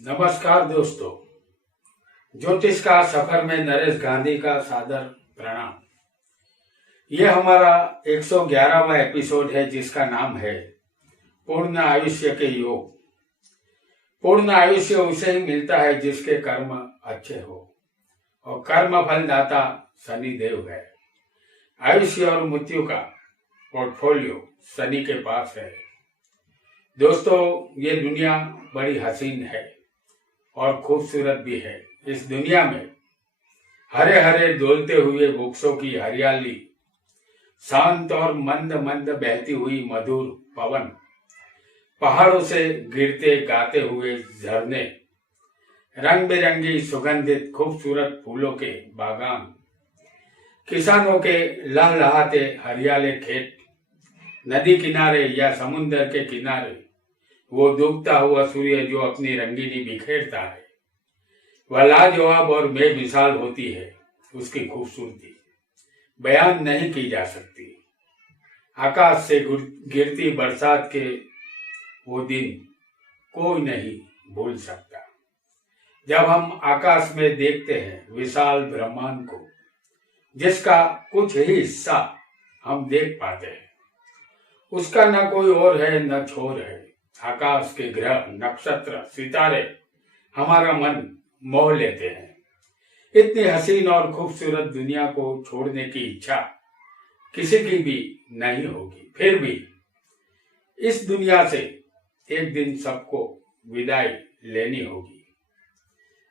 नमस्कार दोस्तों। ज्योतिष का सफर में नरेश गांधी का सादर प्रणाम। यह हमारा 111वां एपिसोड है जिसका नाम है पूर्ण आयुष्य के योग। पूर्ण आयुष्य उसे ही मिलता है जिसके कर्म अच्छे हो और कर्म फलदाता शनि देव है। आयुष्य और मृत्यु का पोर्टफोलियो शनि के पास है। दोस्तों, ये दुनिया बड़ी हसीन है और खूबसूरत भी है। इस दुनिया में हरे हरे डोलते हुए वृक्षों की हरियाली, शांत और मंद मंद बहती हुई मधुर पवन, पहाड़ों से गिरते गाते हुए झरने, रंग बिरंगी सुगंधित खूबसूरत फूलों के बागान, किसानों के लहलहाते हरियाले खेत, नदी किनारे या समुद्र के किनारे वो डूबता हुआ सूर्य जो अपनी रंगीनी बिखेरता है, वह लाजवाब और बेमिसाल होती है। उसकी खूबसूरती बयान नहीं की जा सकती। आकाश से गिरती बरसात के वो दिन कोई नहीं भूल सकता। जब हम आकाश में देखते हैं विशाल ब्रह्मांड को, जिसका कुछ ही हिस्सा हम देख पाते हैं, उसका न कोई और है न छोर है। आकाश के ग्रह, नक्षत्र, सितारे हमारा मन मोह लेते हैं। इतनी हसीन और खूबसूरत दुनिया को छोड़ने की इच्छा किसी की भी नहीं होगी। फिर भी इस दुनिया से एक दिन सबको विदाई लेनी होगी।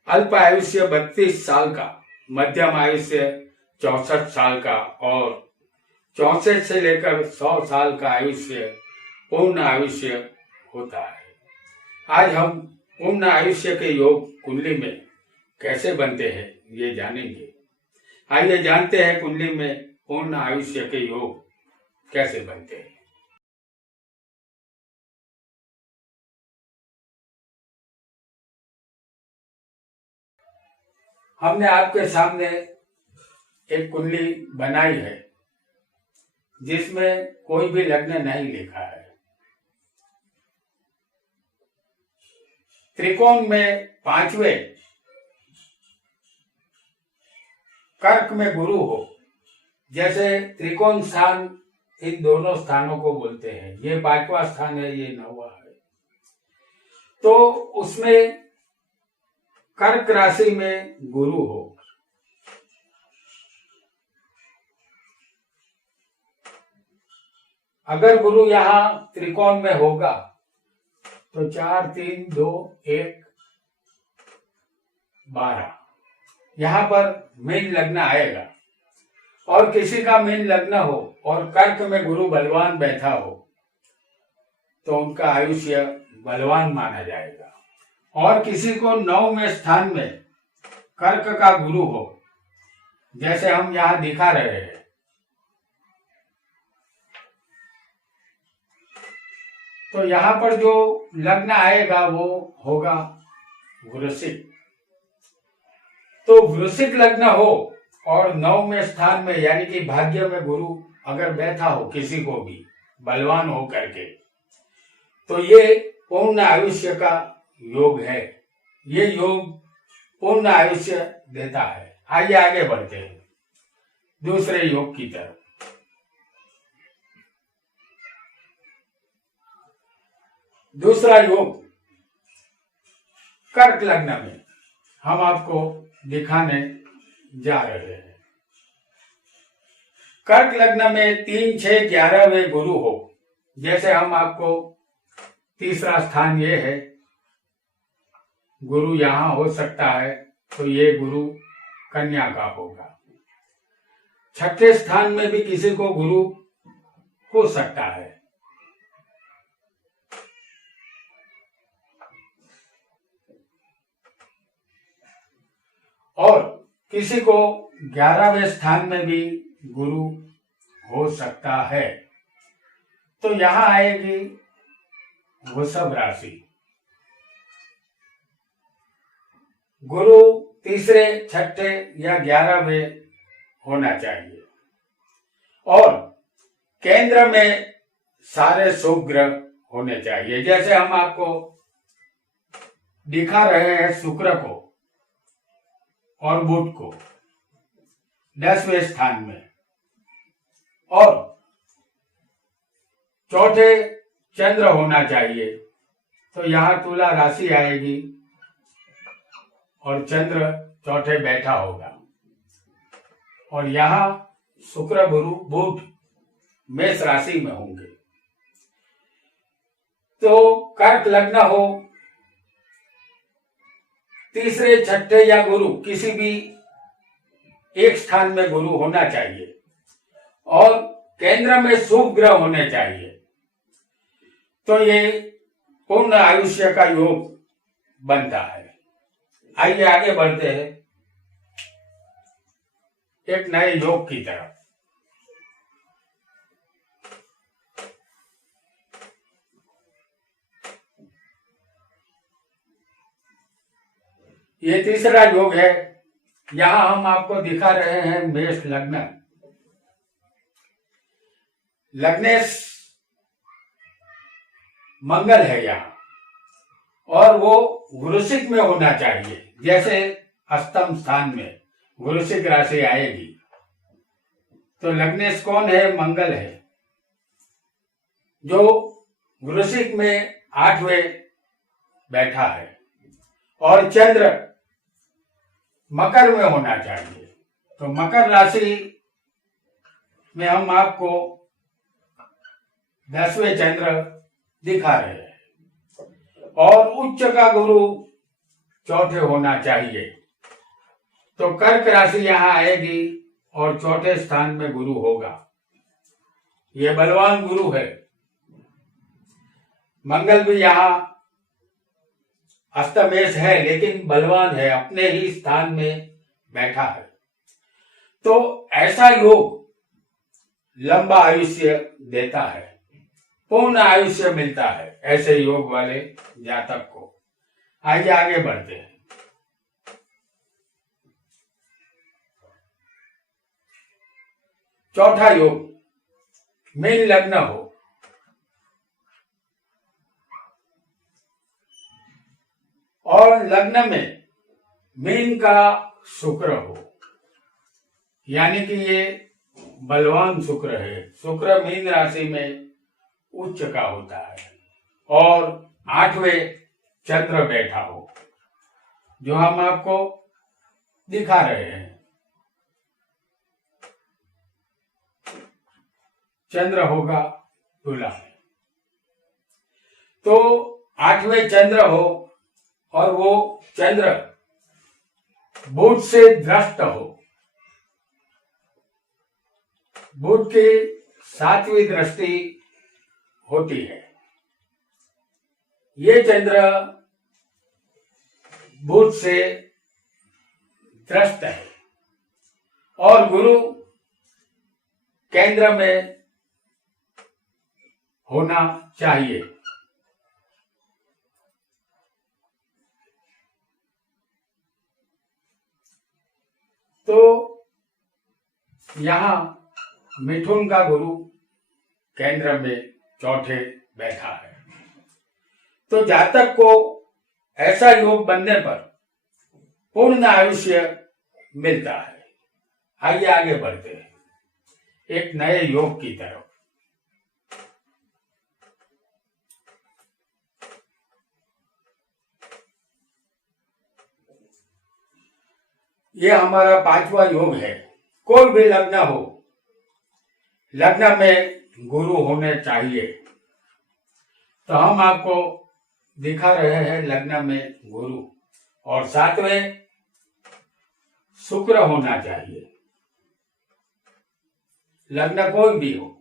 अल्प आयुष्य 32 साल का, मध्यम आयुष्य 64 साल का और 64 से लेकर 100 साल का आयुष्य पूर्ण आयुष्य होता है। आज हम पूर्ण आयुष्य के योग कुंडली में कैसे बनते हैं ये जानेंगे। आइए जानते हैं कुंडली में पूर्ण आयुष्य के योग कैसे बनते हैं। हमने आपके सामने एक कुंडली बनाई है जिसमें कोई भी लग्न नहीं लिखा है। त्रिकोण में 5वें कर्क में गुरु हो, जैसे त्रिकोण स्थान इन दोनों स्थानों को बोलते हैं। ये 5वां स्थान है, ये 9वां है। तो उसमें कर्क राशि में गुरु हो, अगर गुरु यहाँ त्रिकोण में होगा तो 4, 3, 2, 1, 12 यहाँ पर मीन लग्न आएगा। और किसी का मीन लग्न हो और कर्क में गुरु बलवान बैठा हो तो उनका आयुष्य बलवान माना जाएगा। और किसी को 9वें स्थान में कर्क का गुरु हो, जैसे हम यहाँ दिखा रहे हैं, तो यहाँ पर जो लग्न आएगा वो होगा वृश्चिक। तो वृश्चिक लग्न हो और 9वें स्थान में यानी कि भाग्य में गुरु अगर बैठा हो किसी को भी बलवान हो करके, तो ये पूर्ण आयुष्य का योग है। ये योग पूर्ण आयुष्य देता है। आइए आगे बढ़ते हैं दूसरे योग की तरफ। दूसरा योग कर्क लग्न में हम आपको दिखाने जा रहे हैं। कर्क लग्न में 3, 6, 11वें गुरु हो, जैसे हम आपको तीसरा स्थान ये है, गुरु यहां हो सकता है, तो ये गुरु कन्या का होगा। 6ठे स्थान में भी किसी को गुरु हो सकता है। और किसी को 11वें स्थान में भी गुरु हो सकता है। तो यहां आएगी वृषभ राशि। गुरु तीसरे, 6ठे या 11वें होना चाहिए। और केंद्र में सारे शुभ ग्रह होने चाहिए। जैसे हम आपको दिखा रहे हैं शुक्र को और बुध को 10वें स्थान में, और चौथे चंद्र होना चाहिए। तो यहां तुला राशि आएगी और चंद्र चौथे बैठा होगा, और यहां शुक्र गुरु बुध मेष राशि में होंगे। तो कर्क लग्न हो, तीसरे छठे या गुरु किसी भी एक स्थान में गुरु होना चाहिए, और केंद्र में शुभ ग्रह होने चाहिए। तो ये पूर्ण आयुष्य का योग बनता है। आइए आगे बढ़ते हैं एक नए योग की तरफ। ये तीसरा योग है। यहां हम आपको दिखा रहे हैं मेष लग्न। लग्नेश मंगल है यहाँ, और वो वृश्चिक में होना चाहिए। जैसे अष्टम स्थान में वृश्चिक राशि आएगी, तो लग्नेश कौन है? मंगल है, जो वृश्चिक में 8वें बैठा है, और चंद्र मकर में होना चाहिए। तो मकर राशि में हम आपको 10वें चंद्र दिखा रहे हैं, और उच्च का गुरु चौथे होना चाहिए। तो कर्क राशि यहां आएगी और चौथे स्थान में गुरु होगा। ये बलवान गुरु है। मंगल भी यहां अष्टमेश है, लेकिन बलवान है, अपने ही स्थान में बैठा है। तो ऐसा योग लंबा आयुष्य देता है, पूर्ण आयुष्य मिलता है ऐसे योग वाले जातक को। आइए आगे बढ़ते हैं। चौथा योग, मीन लग्न हो, और लग्न में मीन का शुक्र हो, यानी कि ये बलवान शुक्र है। शुक्र मीन राशि में उच्च का होता है, और 8वें चंद्र बैठा हो, जो हम आपको दिखा रहे हैं। चंद्र होगा तुला में। तो 8वें चंद्र हो, और वो चंद्र बुध से दृष्ट हो। बुध की 7वीं दृष्टि होती है। ये चंद्र बुध से त्रस्त है, और गुरु केंद्र में होना चाहिए। तो यहां मिथुन का गुरु केंद्र में चौथे बैठा है। तो जातक को ऐसा योग बनने पर पूर्ण आयुष्य मिलता है। आइए आगे बढ़ते हैं एक नए योग की तरफ। ये हमारा 5वां योग है। कोई भी लग्न हो, लग्न में गुरु होने चाहिए। तो हम आपको दिखा रहे हैं लग्न में गुरु, और 7वें शुक्र होना चाहिए। लग्न कोई भी हो,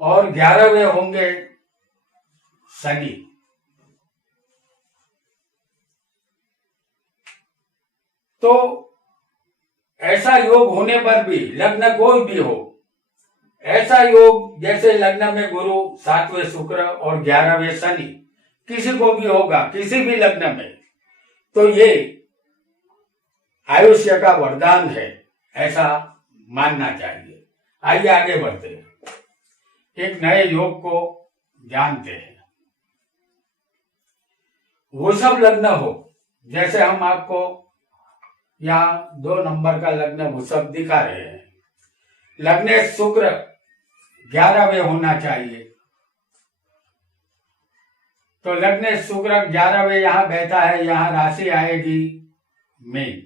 और 11वें होंगे शनि। तो ऐसा योग होने पर भी, लग्न कोई भी हो, ऐसा योग जैसे लग्न में गुरु, 7वें शुक्र और 11वें शनि किसी को भी होगा, किसी भी लग्न में, तो ये आयुष्य का वरदान है, ऐसा मानना चाहिए। आइए आगे बढ़ते हैं, एक नए योग को जानते हैं। वृषभ लग्न हो, जैसे हम आपको यहाँ 2 नंबर का लग्न वृषभ दिखा रहे हैं। लग्न शुक्र 11वें होना चाहिए, तो लग्न शुक्र 11वें यहाँ बैठा है, यहाँ राशि आएगी मीन।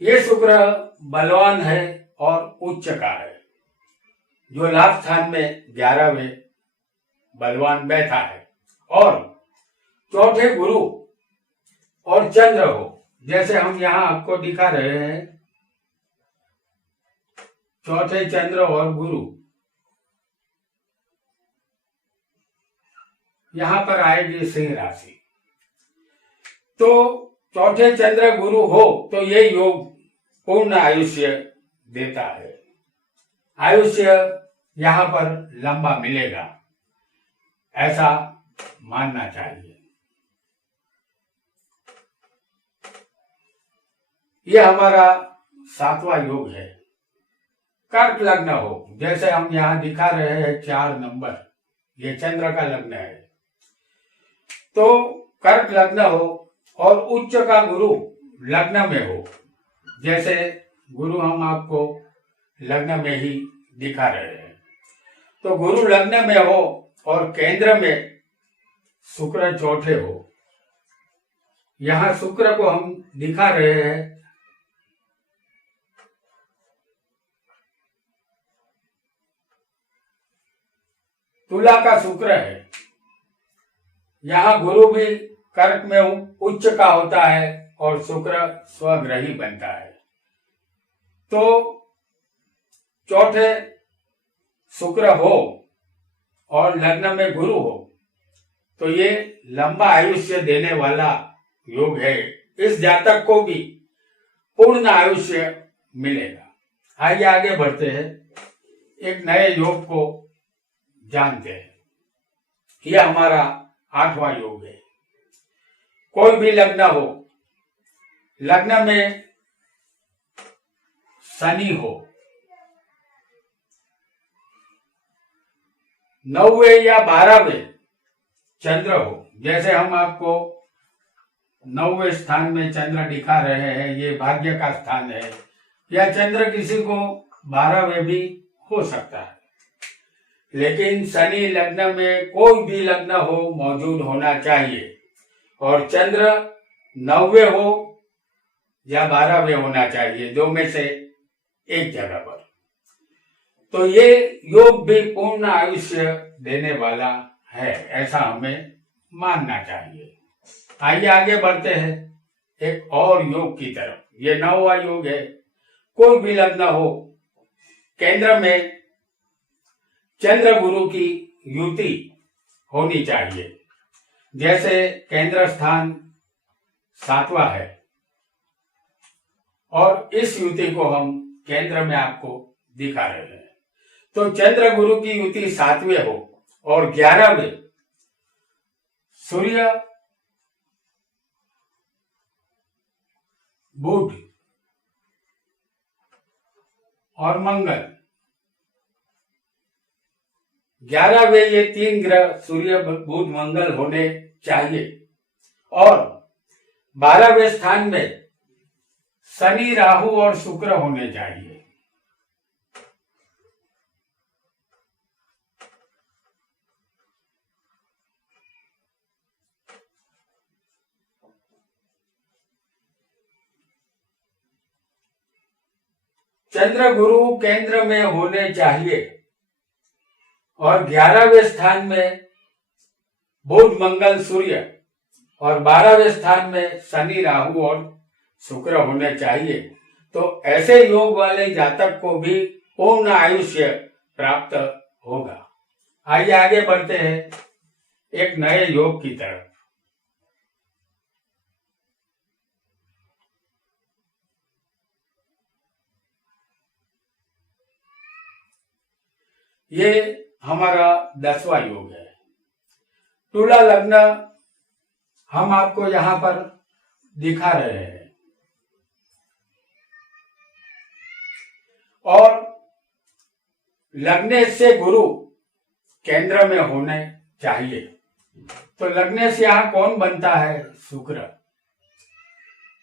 ये शुक्र बलवान है और उच्च का है, जो लाभ स्थान में 11वें बलवान बैठा है। और चौथे गुरु और चंद्र हो, जैसे हम यहाँ आपको दिखा रहे हैं, चौथे चंद्र और गुरु यहां पर आएगी सिंह राशि। तो चौथे चंद्र गुरु हो तो ये योग पूर्ण आयुष्य देता है, आयुष्य यहां पर लंबा मिलेगा, ऐसा मानना चाहिए। यह हमारा 7वां योग है। कर्क लग्न हो, जैसे हम यहाँ दिखा रहे हैं 4 नंबर, ये चंद्र का लग्न है। तो कर्क लग्न हो और उच्च का गुरु लग्न में हो, जैसे गुरु हम आपको लग्न में ही दिखा रहे हैं। तो गुरु लग्न में हो और केंद्र में शुक्र चौथे हो। यहां शुक्र को हम दिखा रहे हैं, तुला का शुक्र है। यहां गुरु भी कर्क में उच्च का होता है और शुक्र स्वग्रही बनता है। तो चौथे शुक्र हो और लग्न में गुरु हो तो ये लंबा आयुष्य देने वाला योग है। इस जातक को भी पूर्ण आयुष्य मिलेगा। आइए आगे बढ़ते हैं, एक नए योग को जानते हैं। यह हमारा 8वां योग है। कोई भी लग्न हो, लग्न में शनि हो, 9वें या 12वें चंद्र हो, जैसे हम आपको 9वें स्थान में चंद्र दिखा रहे हैं, ये भाग्य का स्थान है। या चंद्र किसी को 12वें भी हो सकता है, लेकिन शनि लग्न में कोई भी लग्न हो मौजूद होना चाहिए और चंद्र 9वें हो या 12वें होना चाहिए, 2 में से एक जगह पर। तो ये योग भी पूर्ण आयुष्य देने वाला है, ऐसा हमें मानना चाहिए। आइए आगे बढ़ते हैं एक और योग की तरफ। ये 9वां योग है। कोई भी लग्न हो, केंद्र में चंद्र गुरु की युति होनी चाहिए। जैसे केंद्र स्थान 7वां है और इस युति को हम केंद्र में आपको दिखा रहे हैं। तो चंद्र गुरु की युति 7वें हो और 11वें सूर्य बुध और मंगल, 11वें ये 3 ग्रह सूर्य बुध मंगल होने चाहिए और 12वें स्थान में शनि राहु और शुक्र होने चाहिए। चंद्र गुरु केंद्र में होने चाहिए और 11वें स्थान में बुध मंगल सूर्य और 12वें स्थान में शनि राहु और शुक्र होने चाहिए। तो ऐसे योग वाले जातक को भी पूर्ण आयुष्य प्राप्त होगा। आइए आगे बढ़ते हैं एक नए योग की तरफ। ये हमारा 10वां योग है। तुला लग्न हम आपको यहां पर दिखा रहे हैं और लग्न से गुरु केंद्र में होने चाहिए। तो लग्नेश यहाँ कौन बनता है? शुक्र।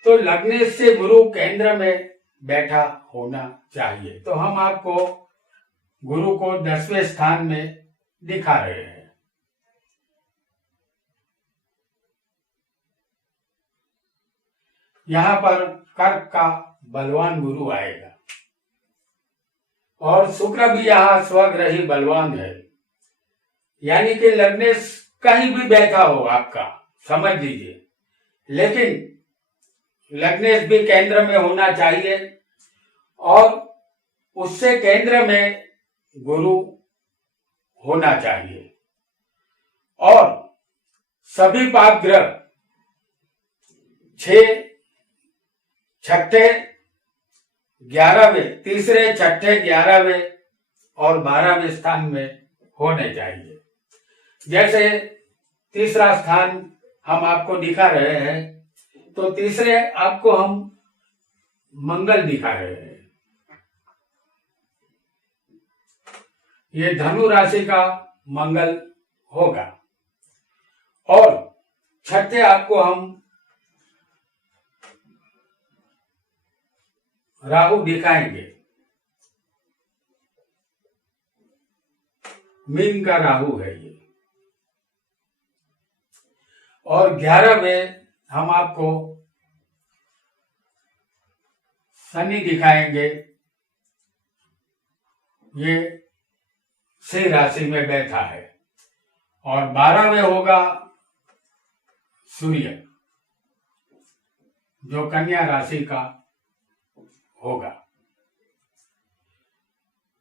तो लग्नेश से गुरु केंद्र में बैठा होना चाहिए। तो हम आपको गुरु को 10वें स्थान में दिखा रहे हैं। यहाँ पर कर्क का बलवान गुरु आएगा और शुक्र भी यहाँ स्वग्रही बलवान है, यानी कि लग्नेश कहीं भी बैठा हो आपका, समझ लीजिए, लेकिन लग्नेश भी केंद्र में होना चाहिए और उससे केंद्र में गुरु होना चाहिए। और सभी पाप ग्रह 6, 6, 11वें, तीसरे, 6, 11वें और 12वें स्थान में होने चाहिए। जैसे तीसरा स्थान हम आपको दिखा रहे हैं, तो तीसरे आपको हम मंगल दिखा रहे हैं। ये धनु राशि का मंगल होगा। और 6 आपको हम राहु दिखाएंगे, मीन का राहु है ये। और 11वें हम आपको शनि दिखाएंगे, ये सिंह राशि में बैठा है। और 12वें होगा सूर्य, जो कन्या राशि का होगा।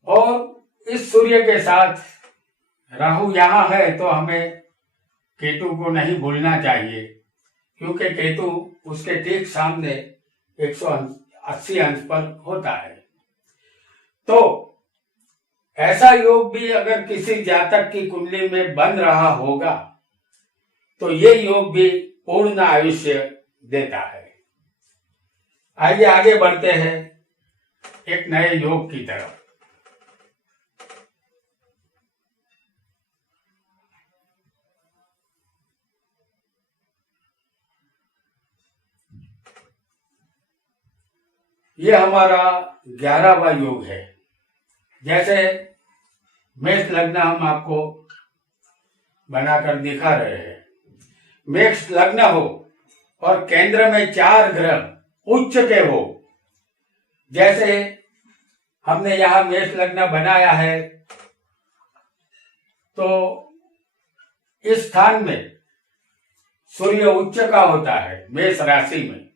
और इस सूर्य के साथ राहु यहां है, तो हमें केतु को नहीं भूलना चाहिए, क्योंकि केतु उसके ठीक सामने 180 अंश पर होता है। तो ऐसा योग भी अगर किसी जातक की कुंडली में बन रहा होगा, तो ये योग भी पूर्ण आयुष्य देता है। आइए आगे बढ़ते हैं एक नए योग की तरफ। ये हमारा 11वां योग है। जैसे मेष लग्न हम आपको बनाकर दिखा रहे हैं। मेष लग्न हो और केंद्र में 4 ग्रह उच्च के हो, जैसे हमने यहां मेष लग्न बनाया है, तो इस स्थान में सूर्य उच्च का होता है मेष राशि में,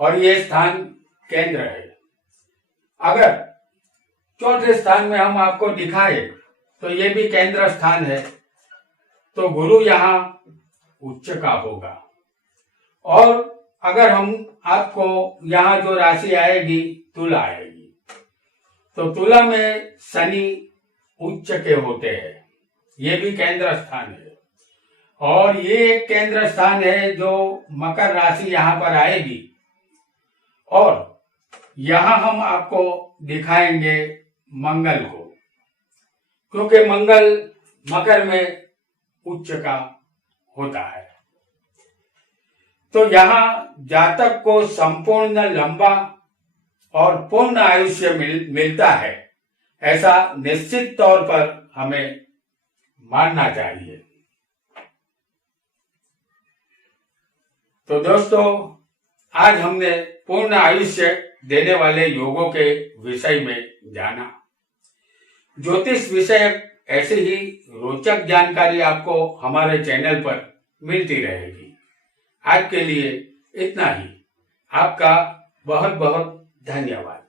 और ये स्थान केंद्र है। अगर चौथे स्थान में हम आपको दिखाए तो ये भी केंद्र स्थान है, तो गुरु यहाँ उच्च का होगा। और अगर हम आपको यहाँ जो राशि आएगी तुला आएगी, तो तुला में शनि उच्च के होते हैं, ये भी केंद्र स्थान है। और ये एक केंद्र स्थान है जो मकर राशि यहाँ पर आएगी, और यहां हम आपको दिखाएंगे मंगल को, क्योंकि मंगल मकर में उच्च का होता है। तो यहां जातक को संपूर्ण लंबा और पूर्ण आयुष्य मिलता है, ऐसा निश्चित तौर पर हमें मानना चाहिए। तो दोस्तों, आज हमने पूर्ण आयुष्य देने वाले योगों के विषय में जाना। ज्योतिष विषय ऐसे ही रोचक जानकारी आपको हमारे चैनल पर मिलती रहेगी। आज के लिए इतना ही। आपका बहुत बहुत धन्यवाद।